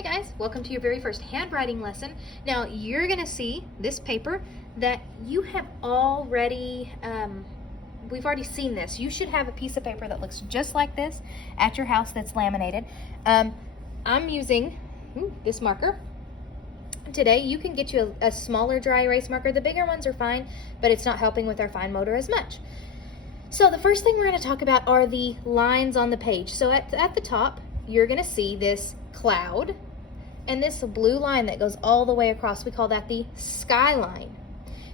Hi guys, welcome to your very first handwriting lesson. Now you're gonna see this paper that you have already, we've already seen this. You should have a piece of paper that looks just like this at your house that's laminated. I'm using this marker. Today you can get you a smaller dry erase marker. The bigger ones are fine, but it's not helping with our fine motor as much. So the first thing we're gonna talk about are the lines on the page. So at the top, you're gonna see this cloud and this blue line that goes all the way across. We call that the skyline.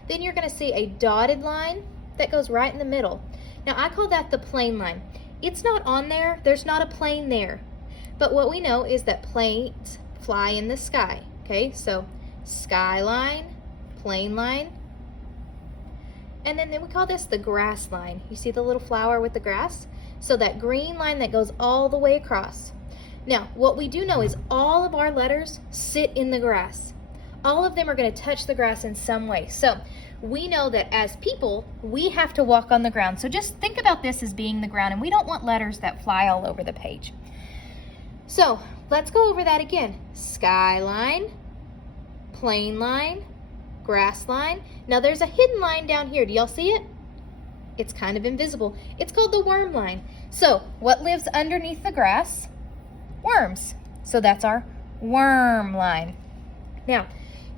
Then you're going to see a dotted line that goes right in the middle. Now I call that the plane line. It's not on there, there's not a plane there, but what we know is that planes fly in the sky. Okay, so skyline, plane line, and then we call this the grass line. You see the little flower with the grass? So that green line that goes all the way across. Now, what we do know is all of our letters sit in the grass. All of them are going to touch the grass in some way. So we know that as people, we have to walk on the ground. So just think about this as being the ground, and we don't want letters that fly all over the page. So let's go over that again. Skyline, plane line, grass line. Now there's a hidden line down here. Do y'all see it? It's kind of invisible. It's called the worm line. So what lives underneath the grass? Worms. So that's our worm line. Now,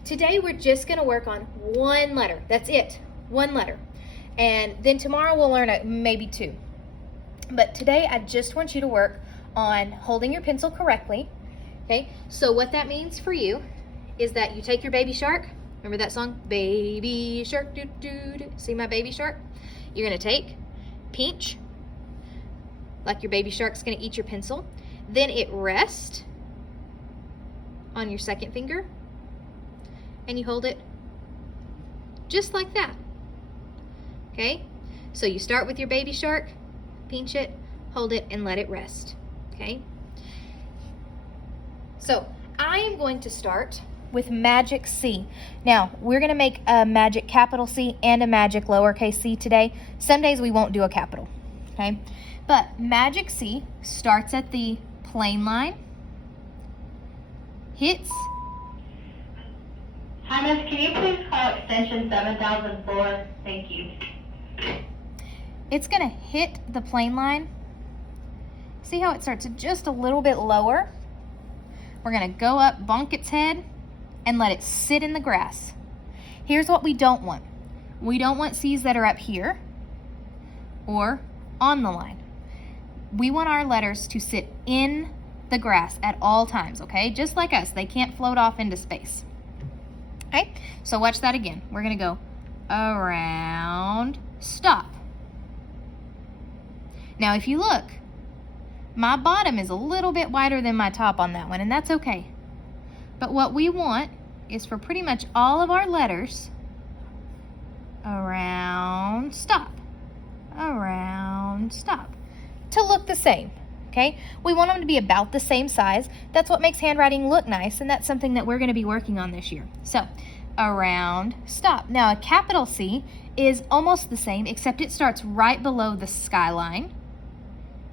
today we're just going to work on one letter. That's it, one letter. And then tomorrow we'll learn maybe two. But today I just want you to work on holding your pencil correctly. Okay, so what that means for you is that you take your baby shark. Remember that song? Baby shark, doo doo doo. See my baby shark? You're going to take, pinch, like your baby shark's going to eat your pencil. Then it rests on your second finger, and you hold it just like that. Okay? So you start with your baby shark, pinch it, hold it, and let it rest. Okay? So I am going to start with magic C. Now, we're going to make a magic capital C and a magic lowercase c today. Some days we won't do a capital. Okay? But magic C starts at the plane line, hits. Hi, Miss. Can you please call extension 7004? Thank you. It's going to hit the plane line. See how it starts just a little bit lower? We're going to go up, bonk its head, and let it sit in the grass. Here's what we don't want. We don't want C's that are up here or on the line. We want our letters to sit in the grass at all times, okay? Just like us, they can't float off into space. Okay, so watch that again. We're gonna go around, stop. Now if you look, my bottom is a little bit wider than my top on that one, and that's okay. But what we want is for pretty much all of our letters, around, stop, around, stop, to look the same, okay? We want them to be about the same size. That's what makes handwriting look nice, and that's something that we're going to be working on this year. So, around, stop. Now, a capital C is almost the same, except it starts right below the skyline.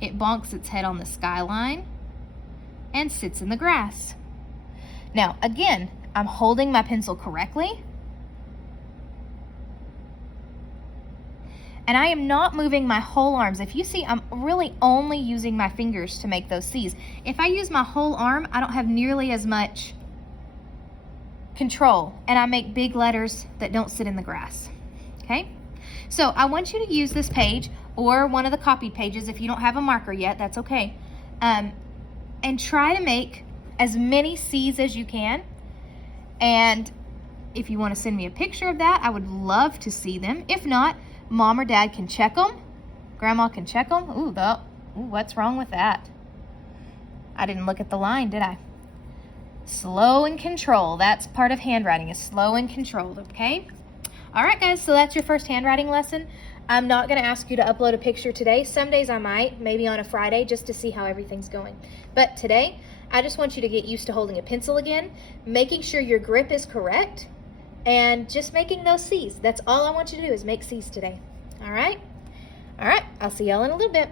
It bonks its head on the skyline and sits in the grass. Now, again, I'm holding my pencil correctly. And I am not moving my whole arms. If you see, I'm really only using my fingers to make those C's. If I use my whole arm, I don't have nearly as much control, and I make big letters that don't sit in the grass. Okay? So I want you to use this page or one of the copied pages. If you don't have a marker yet, that's okay. And try to make as many C's as you can. And if you want to send me a picture of that, I would love to see them. If not, Mom or Dad can check them. Grandma can check them. Ooh, what's wrong with that? I didn't look at the line, did I? Slow and control. That's part of handwriting, is slow and controlled, okay? All right, guys, so that's your first handwriting lesson. I'm not going to ask you to upload a picture today. Some days I might, maybe on a Friday, just to see how everything's going. But today, I just want you to get used to holding a pencil again, making sure your grip is correct, and just making those C's. That's all I want you to do is make C's today. All right? All right, I'll see y'all in a little bit.